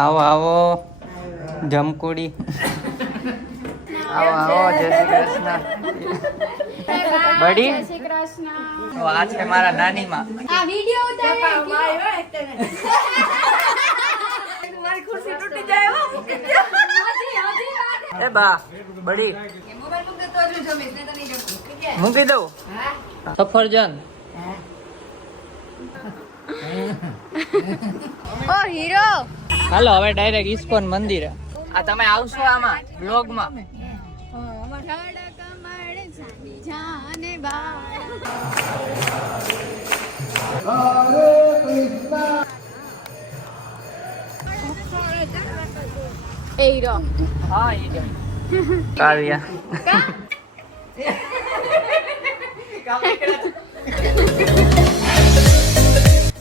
આવો આવો જમકુડી. આવો આવો જય શ્રી કૃષ્ણ. બડી તો આ છે મારા નાની માં. આ વિડિયો ઉતારે મારી ખુરશી તૂટી જાય હો. એ બા બડી મોબાઈલ મૂક દે તો જ જમીશ ને તો નહીં જમું. મૂકી દઉં. સફરજન. ઓ હીરો હાલો હવે ડાયરેક્ટ ઇસ્કોન મંદિરે. આ તમે આવશો આમાં બ્લોગ માં. એ હીરો હા ઈ જો કાવ્યા.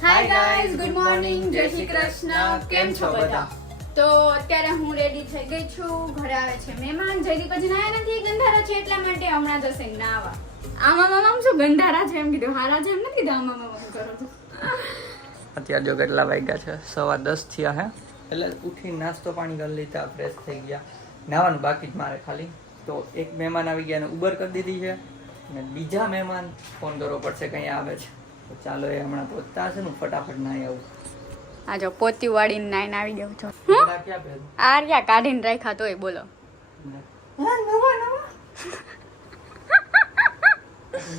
હાય ગાઈઝ ગુડ મોર્નિંગ જય શ્રી કૃષ્ણ. કેમ છો બધા? તો અત્યારે હું રેડી થઈ ગઈ છું. ઘરે આવે છે મહેમાન. જયદીપ હજી નાયા નથી, ગંધારા છે એટલા માટે હમણાં જશે નાવા. આમાં મામા શું ગંધારા છે એમ કીધું, હારા છે એમ નથી કીધું. આમાં મામા કરો છો. અત્યારે જો કેટલા વાગ્યા છે? 10:15 થયા હે. એટલે ઉઠીને નાસ્તો પાણી કરી લીધા, ફ્રેશ થઈ ગયા. નાવાનું બાકી જ મારે ખાલી. તો એક મહેમાન આવી ગયા અને ઉબર કરી દીધી છે અને બીજા મહેમાન ફોન કરવો પડશે કંઈ આવે છે. તો ચાલો એ હમણાં પહોંચતા હશે ને ફટાફટ નાહી આવું. આ જો પોતી વાળીને નાઈને આવી જાઉં છું. પેલા ક્યાં પહેરું? આ રહ્યા કાઢીને રાખ્યા તોય બોલો.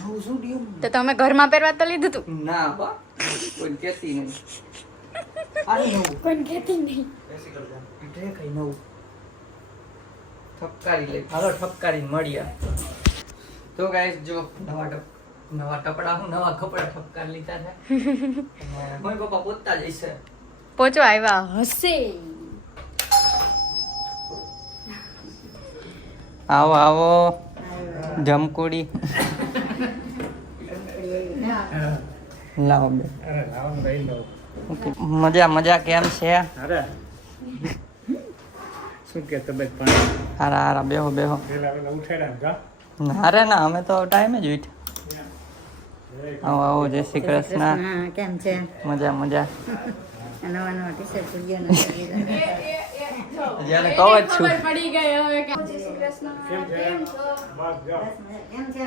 નવું શું ડીમ? તો તમે ઘરમાં પહેરવા તો લીધું તું? ના બા કોઈ કહેતી નહીં. આનું નવું કોઈ કહેતી નહીં. ડ્રે કઈ નવું ઠપકારી લઈ. હાલો ઠપકારીને મળ્યા. તો ગાઈસ જો નવા કપડા હું નવા કપડા ઠપકાર લીધા છે. મમ્મી પપ્પા પોતા જ હશે. પોચવા આવ્યા હશે. આવો આવો જમકુડી. લાવો બે. મજા મજા કેમ છે? શું કે તબિયત પાણી? હારા હારા બેહો બેહો. પેલા ઉઠાડ્યા ના રે ના અમે તો ટાઈમે જ ઉઠ્યા. આવો આવો જય શ્રી કૃષ્ણ. કેમ છે? મજા મજા. નવા નવા ટી-શર્ટ પૂજ્યા જ્યારે કહો જ છું. ખબર પડી ગઈ હવે કે જય શ્રી કૃષ્ણ. કેમ છે? કેમ છો? બસ જાઓ. કેમ છે?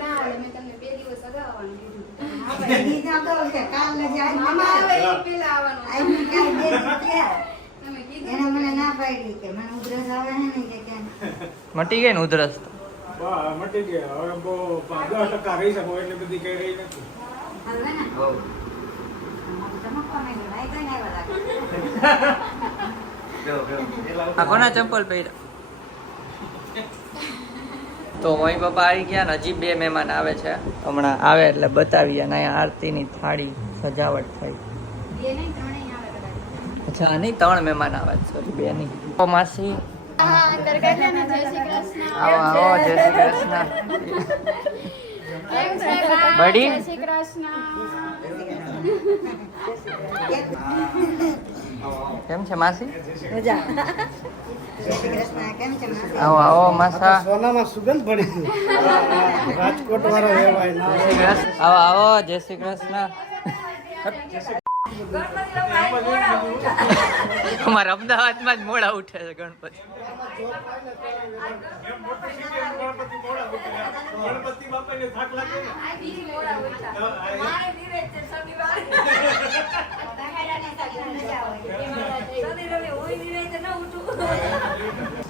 ના આવે મેં તમને 2 દિવસ અગાઉ આવવાનું કીધું. આપણે બીજા તો છે કાલ ને જાય મામા આવે એ પહેલા આવવાનું. આઈ કાલ દે ગયા તમે કીધું એને મને ના પાડી કે મને ઉધરસ આવે છે ને કે કેમ મટી ગઈ ને ઉધરસ તો. બસ મટી ગયા. હવે બહુ 10% રહી છે, બહુ એટલી બધી કઈ રહી નથી. હવે ને હો. ચમકવા માંડ્યું ભાઈ કઈ ના આવ્યા લાગે આ કોના ચંપલ પહેર્યા? તો મમ્મી પપ્પા આવી ગયા ને હજી 2 મહેમાન આવે છે. હમણાં આવે એટલે બતાવીએ. અને અહીંયા આરતીની થાળી સજાવટ થઈ. બે નહીં ત્રણેય આવે કદાચ. અચ્છા નહીં 3 મહેમાન આવે છે, સોરી 2 નહીં. ઓ માસી હા અંદર ગઈ ને જય શ્રી કૃષ્ણ. આવો આવો જય શ્રી કૃષ્ણ. કેમ છે બા? બડી? જય શ્રી કૃષ્ણ. કેમ છે માસી? મજા જય શ્રી કૃષ્ણ. કેમ છે માસી? આવો આવો માસા. સોનામાં સુગંધ પડી ગઈ. રાજકોટ વાળો રહેવાય જય શ્રી કૃષ્ણ. આવો આવો જય શ્રી કૃષ્ણ. અમારા અમદાવાદમાં જ મોડા ઉઠે છે ગણપતિ. ગણપતિ બાપાને થાક લાગે ને.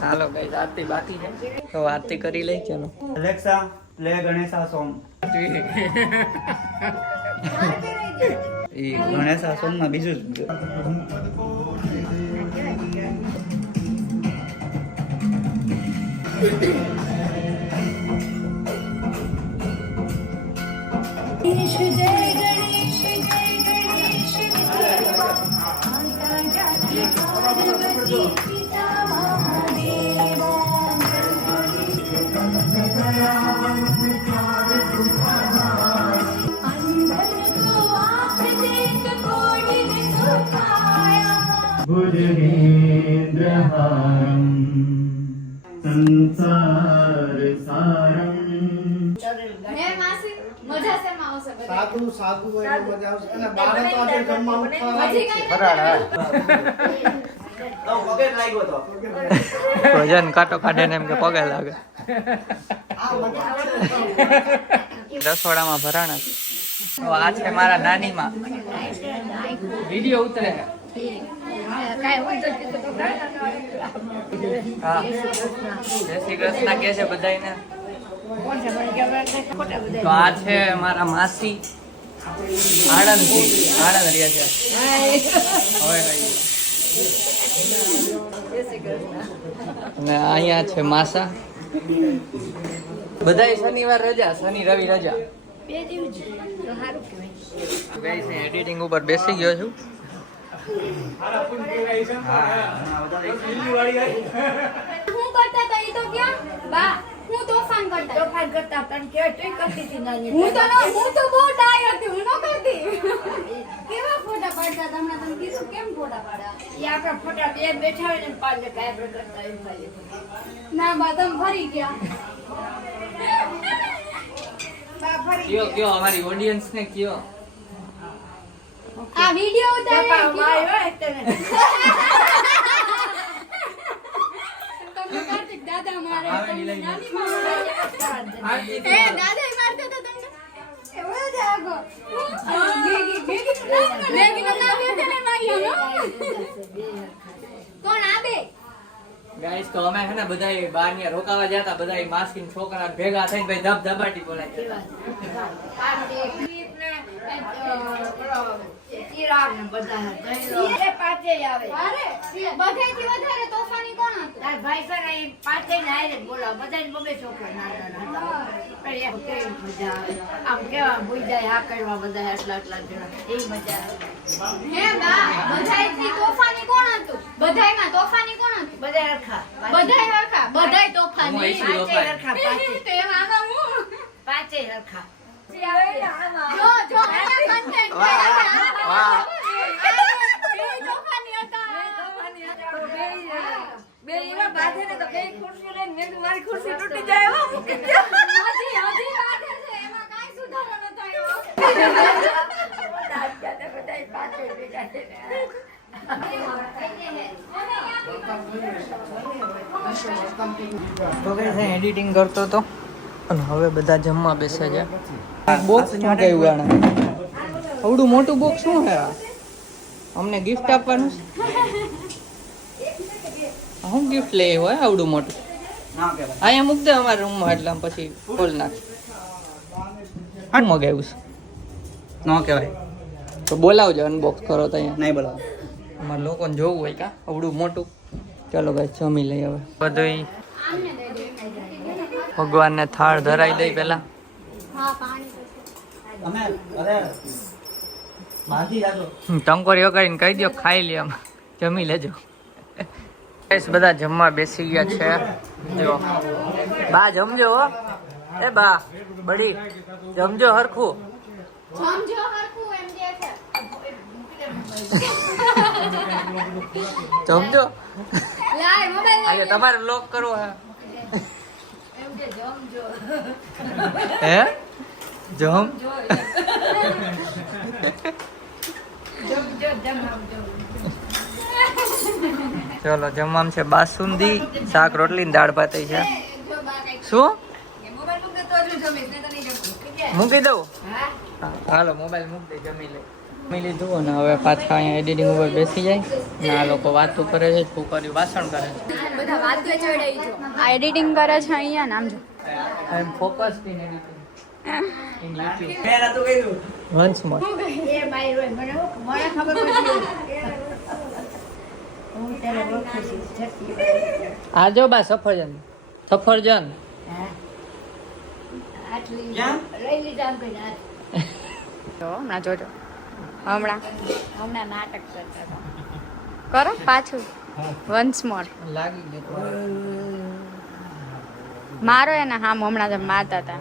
ચાલો ગાઈસ આરતી બાકી છે તો આરતી કરી લઈ. ચલો Alexa, play Ganesha song. એ ગણેશા સોંગ માં બીજું જ ભુજગેન્દ્રહારમ સંસાર સારમ. હે માસી મજા શેમાં આવશે બધી? સાદું સાદું હોય તો મજા આવશે. અને બારે તો આજે જમવાનું હજી કઈ ફરાળ, હા. નથી. વજન કાંટો કાઢે ને એમ કે પગે લાગે. રસોડામાં ભરાણા છે. તો આ છે મારા નાની માં. વિડીયો ઉતરે. હા જય શ્રી કૃષ્ણ કે છે બધાને. તો આ છે મારા માસી આણંદ રહ્યા છે. હવે અને અહીંયા છે માસા. બધાય શનિવાર રજા, શનિ રવિ રજા. એડિટિંગ ઉપર બેસી ગયો છું. હું કરતા હતા ઈ તો ક્યાં બા હું તોફાન કરતા પણ કે તું કરતી હતી નાની હું તો બહુ ડાય હતી હું ન કરતી કેવા ફોટા પાડતા તમને તમે કીધું કેમ ફોટા પાડ્યા એ આપણા ફોટા બે બેઠા હોય ને પાડે કાય કરતા એમ ખાલી ના બા તમે ફરી ગયા કયો અમારી ઓડિયન્સ ને કયો. આ વિડિયો ઉતારે મારી હોય તને તમને કાર્તિક દાદા મારે આવે તમને લઈ નાની મારે એ દાદા મારતા હતા તમને એવો જ આગો મેગી નો નામ લેતે ને મારી કોણ આબે ગાઈસ તો અમે છે ને બધાય બહાર ને રોકાવા જતા બધાય માસી છોકરા ભેગા થઈને ભાઈ ધબ ધબાટી બોલાય. પાંચે આવે અરે બધાયથી વધારે તોફાની કોણ હતું તાર ભાઈ સર અહીં પાંચે ને આયરે બોલાવ બધાને બબે છોકરા નાના નાના પણ એ કેવી મજા આવે આમ કેવા ભૂઈ જાય આ કરવા બધા આટલા જણા એ મજા આવે હે બા બધાયથી તોફાની કોણ હતું બધાયમાં તોફાની કોણ હતું બધા હરખા બધાય હરખા બધાય હું તોફાની આઈશું પાંચે હરખા પાંચે તો એમાં આમાં હું પાંચે હરખા જો આના content વાહ. બે તોફાની હતા બે એવા બાંધે ને તો બે ખુરશી લઈને મેં કીધું મારી ખુરશી તૂટી જાય હો મૂકી દે હજી વાગે છે એમાં કાંઈ સુધારો ન થયો બધાય પાંચે ભેગા થઈને તો કઈ એડિટિંગ કરતો તો અને હવે બધા જમવા બેસે છે. બોક્સ શું કયું આને આવડું મોટું બોક્સ શું હે આ? અમને ગિફ્ટ આપવાનું છે. હું ગિફ્ટ લઈ હોય આવડું મોટું અહીંયા મૂક દે અમારા રૂમમાં એટલે આમ પછી ખોલ નાખ. શું મગાવ્યું છે? ન કહેવાય. તો બોલાવજો અનબોક્સ કરો તો અહીંયા નહીં બોલાવો. અમારા લોકોને જોવું હોય કા આવડું મોટું. ચાલો ભાઈ જમી લઈ હવે બધું ભગવાનને થાળ ધરાઈ દઈ પેલા. હા પાણી અમે અરે બાંધી રાખો. ટંકોરી વગાડીને કહી દો ખાઈ લે આમ જમી લેજો. Guys, બધા જમવા બેસી ગયા છે. જો બા જમજો હો. એ બા બડી જમજો હરખું. સમજો હરખું એમ કે છે જમજો. લાય મોબાઈલ આજે તમારે લોક કરવો હે. એમ કે જમજો હે જમ જમજો જમાવજો ચલો જમવામાં છે બાસુંદી શાક રોટલી ને દાળ ભાત છે. જો બા કઈક શું મોબાઈલ મૂક દે તો જ જમીશ ને તો નહીં જમું મૂકી દઉં? હા હા, હાલો મોબાઈલ મૂક દે જમી લે. જમી લીધું અને હવે પાછા અહીંયા એડિટિંગ ઉપર બેસી જાય ને આ લોકો વાતો કરે છે છોકરીઓ ભાષણ કરે છે. બધા વાતો ચડાઈ જો આ એડિટિંગ કરે છે અહીંયા નામ જો I am focused in editing in YouTube મેં નતું કીધું. વન્સ મોર. એ મારી હોય મને ખબર પડી હું ત્યારે બહુ ખુશી થતી આ જો બા સફરજન સફરજન હા આટલી ક્યાં? લઈ લીધા આમ કઈ ના જો હમણાં જોજો હમણાં નાટક કરતા હતા કરો પાછું વન્સ મોર લાગી ગયું મારો એના હામ હમણાં જ મારતા હતા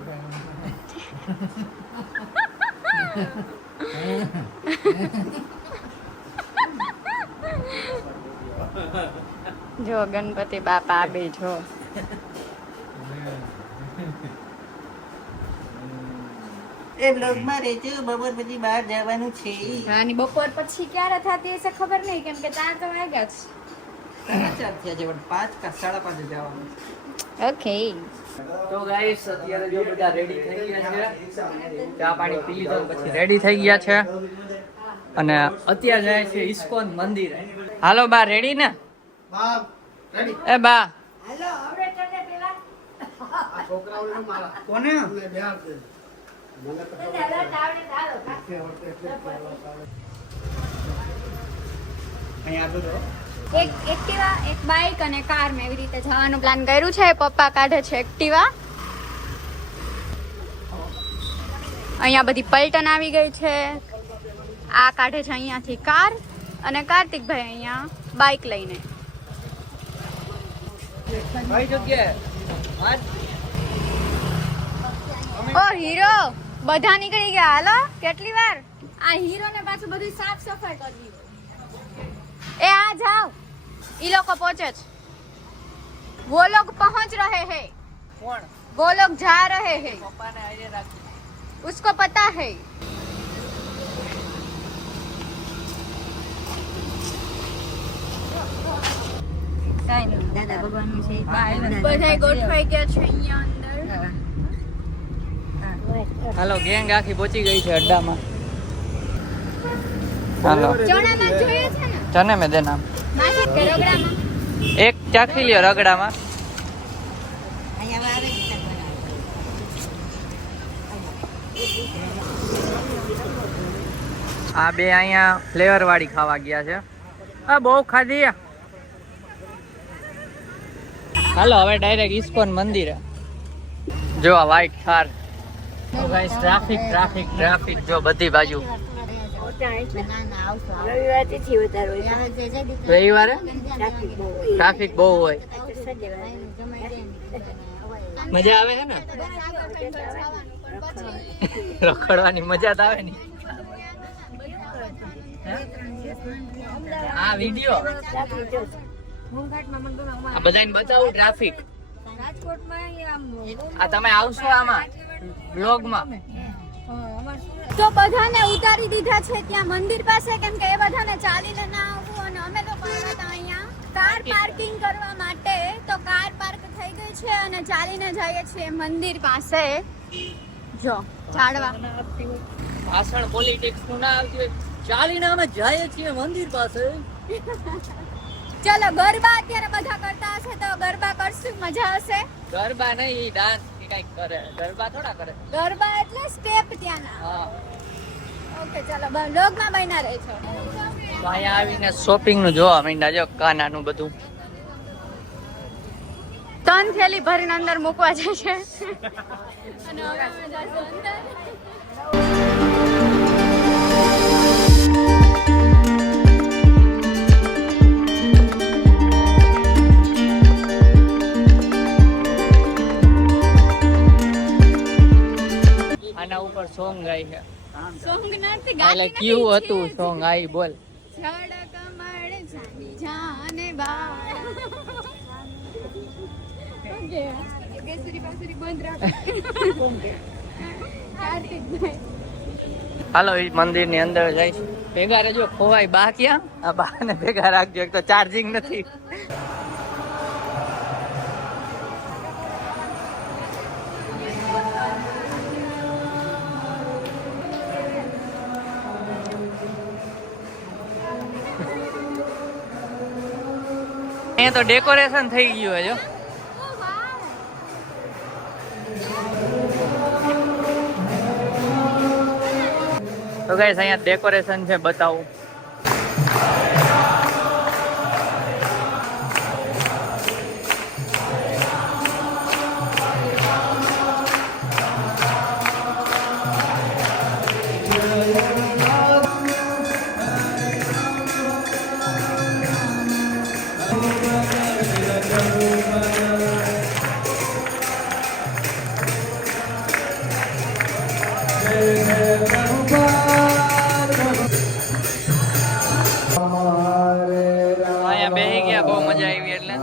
જો ગણપતિ બાપા આબે જો એ બ્લોગમાં રહેજો બપોર પછી બહાર જવાનું છે. આની બપોર પછી ક્યારે થતી હશે ખબર નહીં કેમ કે 4 તો વાગ્યા જ 4 થયા છે પણ 5 કા 5:30 જવાનું. ઓકે તો ગાઈસ અત્યારે જો બધા રેડી થઈ ગયા છે. ચા પાણી પી લીધો પછી રેડી થઈ ગયા છે અને અત્યારે જાય છે ઇસ્કોન મંદિરે. હાલો બા રેડી ને? એ બા કોને અહીંયા આગળ રહો. એક એક્ટિવા એક બાઇક અને કાર મેં એવી રીતે જવાનું પ્લાન કર્યું છે. પપ્પા કાઢે છે એક્ટિવા. અહીંયા બધી પલટન આવી ગઈ છે. આ કાઢે છે અહીંયાથી કાર અને કાર્તિકભાઈ અહીંયા બાઇક લઈને. ભાઈ જગ્યાએ ઓ હીરો બધા નીકળી ગયા. હાલો કેટલી વાર આ હીરો ને પાછું બધું સાફ સફાઈ કરવી. એ આ જાઓ ઈ લોકો પહોંચે છે. वो लोग पहुंच रहे हैं. કોણ? वो लोग जा रहे हैं. પપ્પાને આઈને રાખી. उसको पता है. દાદા ભગવાનનું છે બધાય ગોઠવાઈ ગયા છે અહીંયા અંદર. હાલો ગેંગ આખી પહોંચી ગઈ છે અડ્ડામાં. હાલો ચણામાં જોઈએ છે ને તને મેં દે નામ માસી કે રગડામાં. એક ચાખી લ્યો રગડામાં. અહીંયા આવે છે આ બે અહીંયા ફ્લેવર વાળી ખાવા ગયા છે. આ બહુ ખાધી. હાલો હવે ડાયરેક્ટ ઇસ્કોન મંદિરે. જો આ વ્હાઈટ થાર. તો ગાઈસ ટ્રાફિક ટ્રાફિક ટ્રાફિક જો બધી બાજુ. રવિવારથી વધારે હોય રવિવારે ટ્રાફિક બહુ હોય ટ્રાફિક બહુ હોય. મજા આવે છે ને? રખડવાની મજા તો આવે ને. આ વિડિયો આ બધાને બતાવું ટ્રાફિક. આ તમે આવશો આમાં બ્લોગમાં. તો બધાને ઉતારી દીધા છે ત્યાં મંદિર પાસે કેમ કે એ બધાને ચાલીને ના આવવું અને અમે તો પડ્યા હતા અહીંયા કાર પાર્કિંગ કરવા માટે. તો કાર પાર્ક થઈ ગઈ છે અને ચાલીને જઈએ છીએ મંદિર પાસે. જો ઝાડવા ભાષણ પોલિટિક્સ નું ના આવતી હોય. ચાલીને અમે જઈએ છીએ મંદિર પાસે. ચલો ગરબા અત્યારે બધા કરતા હશે તો ગરબા કરશું. મજા આવશે. ગરબા નહીં ડાન્સ કે કઈક કરે. ગરબા થોડા કરે. ગરબા એટલે સ્ટેપ ત્યાંના. હા ઓકે ચલો લોગમાં બન્યા રહે છો. તો અહીંયા આવીને શોપિંગ નું જોવા માંડ્યા. જો કાનાનું બધું 3 થેલી ભરીને અંદર મૂકવા જાય છે અને હવે અમે જાશું અંદર. આના ઉપર સોંગ ગાય છે. સોંગ નથી એટલે ગાતી કેવું હતું સોંગ આઈ બોલ. ઝાડ કમળ જાની જાને બાળ. ઓકે બેસુરી બાસુરી બંધ રાખો. કાર્તિકભાઈ હાલો એ મંદિર ની અંદર જાય છે. ભેગા રહેજો. ખોવાય બા ક્યાં? આ બા ને ભેગા રાખજો. એક તો ચાર્જિંગ નથી. અહીંયા તો ડેકોરેશન થઈ ગયું છે જો. તો ગાઈસ અહીંયા ડેકોરેશન છે બતાવું. અહીંયા બેસી ગયા બહુ મજા આવી એટલે.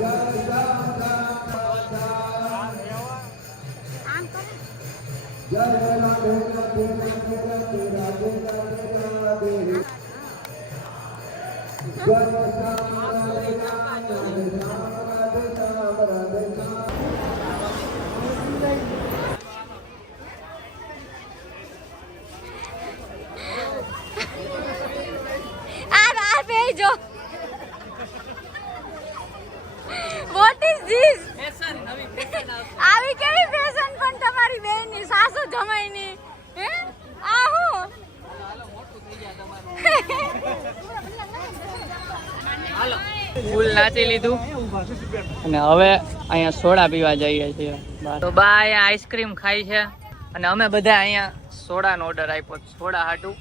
આ બે જો વોટ ઇઝ ધીસ આવી કેવી ફેશન પણ તમારી બેનની સાસુ જમાઈની હે આ હું ફૂલ નાચી લીધું અને હવે અહીંયા સોડા પીવા જઈએ છીએ તો બા અહીંયા આઈસ્ક્રીમ ખાઈ છે અને અમે બધા અહીંયા સોડાનો ઓર્ડર આપ્યો સોડા હાટું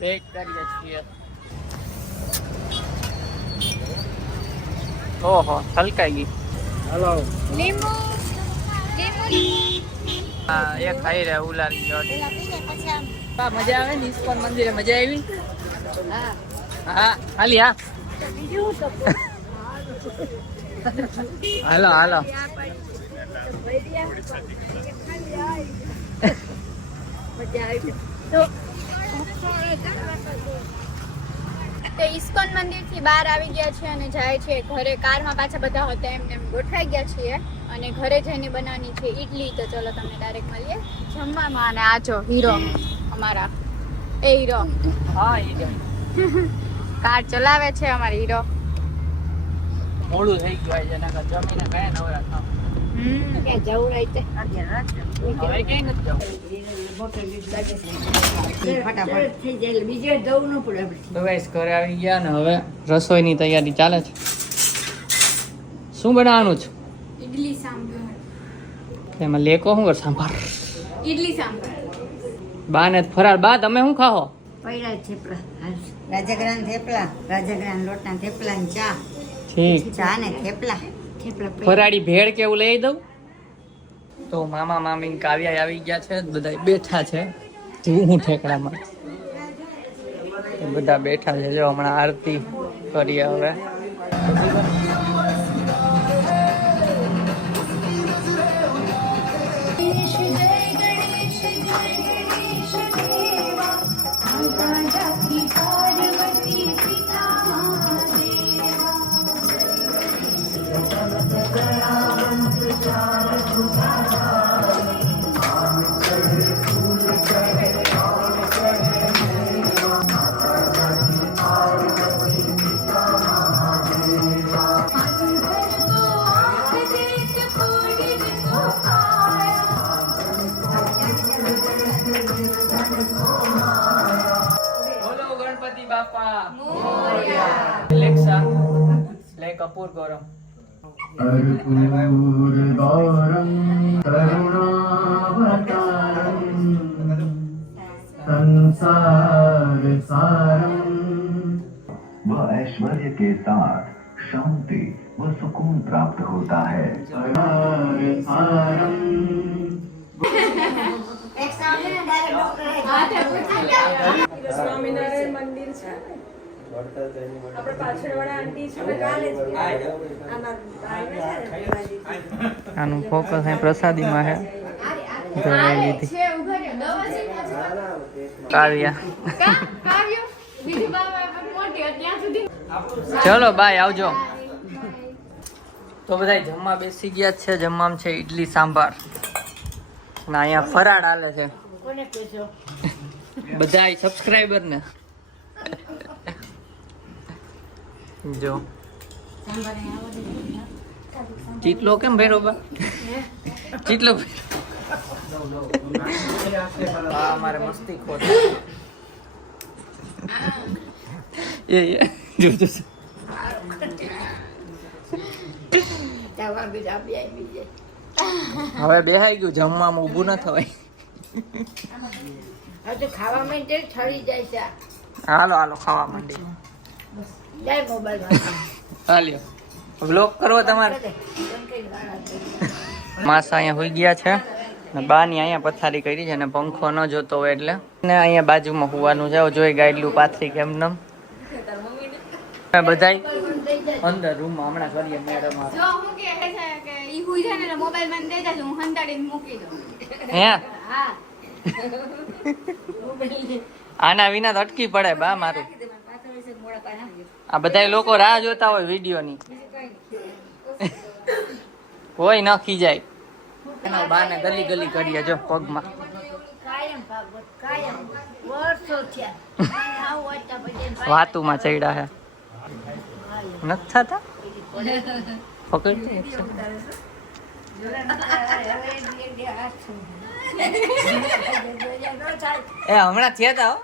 વેઇટ કરીએ છીએ. ઓહો છલકાઈ ગઈ. હાલો લીંબુ હા એ ખાઈ રહ્યા ઉલારી જોડે. બા મજા આવે ને ઇસ્કોન મંદિરે મજા આવી? હા હાલી હા હાલો હાલો તો ઇસ્કોન મંદિર થી બહાર આવી ગયા છે અને જાય છે ઘરે. કારમાં પાછા બધા હતા એમને એમ ગોઠવાઈ ગયા છીએ અને ઘરે જઈને બનાવવાની છે ઈડલી. તો ચલો તમને ડાયરેક્ટ મળીએ જમવામાં. અને આ જો હીરો અમારા એ હીરો હા એ કાર ચલાવે છે અમારો હીરો. મોડું થઈ ગયું છે નકર જમીને કયા નવરા ખાવ. ક્યાં જવું રહી છે હવે ક્યાંય નથી જવું. ફટાફટ થઈ જાય એટલે બીજે જવું ન પડે આપણે. તો ગાઈસ ઘરે આવી ગયા ને હવે રસોઈની તૈયારી ચાલે છે. શું બનાવવાનું છે? ઈડલી સાંભાર. એમાં લેકો શું કર સાંભાર? ઈડલી સાંભાર. બા ને ફરાળ. બા તમે શું ખાઓ? પૈડા થેપલા રાજગરાન થેપલા રાજગરાન લોટના થેપલા ને ચા ઠીક. ચા ને થેપલા થેપલા ફરાળી ભેળ કેવું લઈ દઉં? તો મામા મામી ને કાવ્યા આવી ગયા છે. બધા બેઠા છે હું ઠેકડામાં. બધા બેઠા છે જો હમણાં આરતી કરીએ હવે. બોલો ગણપતિ બાપા મોરયા. એલેક્સા લે કપૂર ગરમ. कर्पूरगौरं करुणावतारं संसारसारं व ऐश्वर्य के साथ शांति व सुकून प्राप्त होता है. संसारसारं સ્વામિનારાયણ મંદિર છે આપણે પાછળવાળા આંટી છે ને કાલે જ આનું ફોકસ અહીં પ્રસાદીમાં છે. ધરાઈ લીધી છે ઉભા રહ્યો. દવા છે કાવ્યા. કાવ્યો બીજું બાબા મોટી ત્યાં સુધી. ચલો બાય આવજો. તો બધા જમવા બેસી ગયા છે. જમવામાં છે ઈડલી સાંભાર અને અહીંયા ફરાળ હાલે છે. કોને કહેશો બધા સબસ્ક્રાઇબર ને જો ચીટલો કેમ ભેરો બા? ચીટલો આ અમારે મસ્તી ખોટ એ જો જો દવા બી આપી આવી જાય હવે બેહાઈ ગયું જમવામાં ઊભું ન થવાય. હવે તો ખાવા માટે ઠરી જાય છે હાલો હાલો ખાવા માંડી. જાય મોબાઈલ હાલ્યો વ્લોગ કરવો તમારે. માસા અહીંયા હોઈ ગયા છે ને બાની અહીંયા પથારી કરી છે ને પંખો ન જોતો હોય એટલે ને અહીંયા બાજુમાં હોવાનું છે. જોઈ ગાઈડલું પાથરી કેમ નમ બધાય અંદર રૂમમાં હમણાં કરીએ મેડમ જો હું કે છે કે ઈ હુઈ જાય ને મોબાઈલ મને દઈ દેજો, હું હંતાડીને મૂકી દઉં. હે હા આના વિના તો અટકી પડે બા મારું. આ બધા લોકો રાહ જોતા હોય વિડીયોની, કોઈ ન ખીજાય. એના બાને ગલી ગલી કરીએ જો પગમાં. કાયમ ભાગવત કાયમ વર્ષો થયા આવું હોય તો પછી વાતુમાં ચડ્યા હે નથી થતા પકડતી એ હમણાં થયા તા હો.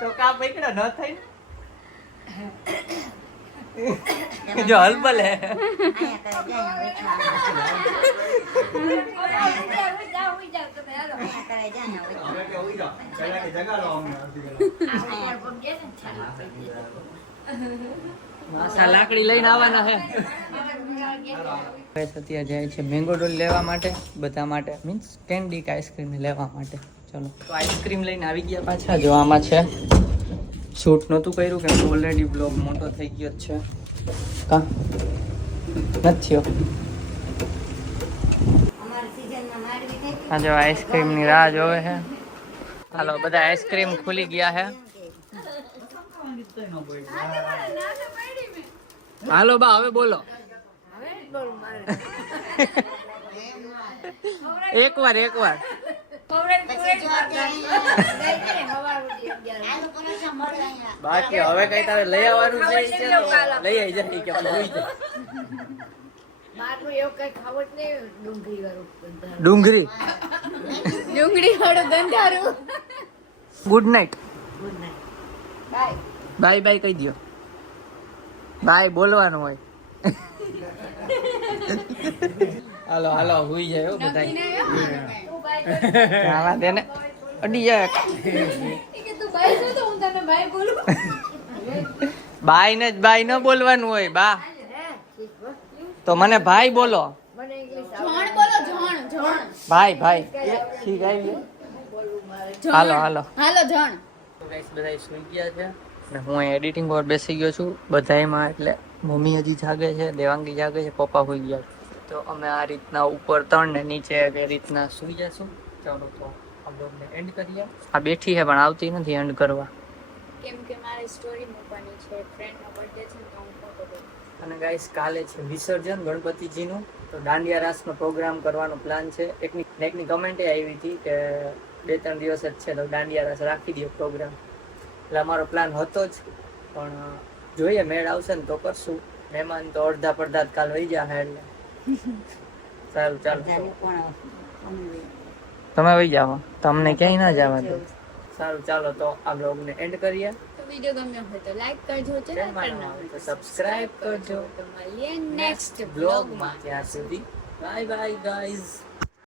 તો કા પકડા ન થાય જો હલબલ હે. લાકડી લઈને આવવાના હે. અત્યારે જાય છે મેંગો ડોલ લેવા માટે, બધા માટે મીન્સ કેન્ડી આઈસ્ક્રીમ લેવા માટે. ચલો તો આઈસ્ક્રીમ લઈને આવી ગયા પાછા. જો આમાં છે, શૂટ નહોતું કર્યું કેમ કે ઓલરેડી બ્લોગ મોટો થઈ ગયો જ છે. કા નથી થયો. હા જો આઈસ્ક્રીમની રાહ જોવે છે. હાલો બધા આઈસ્ક્રીમ ખુલી ગયા છે. હાલો બા હવે બોલો. એકવાર બાકી હવે કઈ તારે લઈ આવવાનું છે તો લઈ આવી જાય કે ભૂલી જાય. મારું એવું કઈ ખાવું જ નહીં ડુંગળી વાળું ડુંગળી ડુંગળી વાળું ગંધારું. Good night. Bye bye bye કહી દો. બાય બોલવાનું હોય. હાલો હાલો હુઈ જાય હો બધા. આવા દે ને અડી જાય. બાય ને જ બાય ન બોલવાનું હોય બા. તો મને ભાઈ બોલો. જણ બોલો, જણ. ભાઈ ભાઈ ઠીક આવી. હાલો હાલો હાલો જણ. બધા સુઈ ગયા છે ને હું એડિટિંગ પર બેસી ગયો છું બધાયમાં. એટલે મમ્મી હજી જાગે છે, દેવાંગી જાગે છે, પપ્પા સુઈ ગયા છે. તો અમે આ રીતના ઉપર 3 ને નીચે એ રીતના સુઈ જશું. ચાલો તો આ બ્લોગને એન્ડ કરીએ. આ બેઠી છે પણ આવતી નથી એન્ડ કરવા. કેમ કે મારી સ્ટોરી મૂકવાની છે, ફ્રેન્ડનો બર્થડે છે તો હું ફોટો દઉં. અને ગાઈસ કાલે છે વિસર્જન ગણપતિજીનું, તો દાંડિયા રાસનો પ્રોગ્રામ કરવાનો પ્લાન છે. એકની કમેન્ટ આવી હતી કે 2-3 દિવસ જ છે તો દાંડિયા રાસ રાખી દઈએ પ્રોગ્રામ. એટલે અમારો પ્લાન હતો જ, પણ જોઈએ મેળ આવશે ને તો કરશું. મહેમાન તો અડધા પડધા કાલ વહી જાય એટલે સારું ચાલો તમે વહી જાઓ, તમને ક્યાંય ના જવા દો. સારું ચાલો તો આ બ્લોગને એન્ડ કરીએ. તો વિડિયો ગમ્યો હોય તો લાઈક કરજો, ચેનલ પર નવા હોય તો સબસ્ક્રાઇબ કરજો. તો મળીએ નેક્સ્ટ બ્લોગમાં. ત્યાં સુધી બાય બાય ગાઈઝ.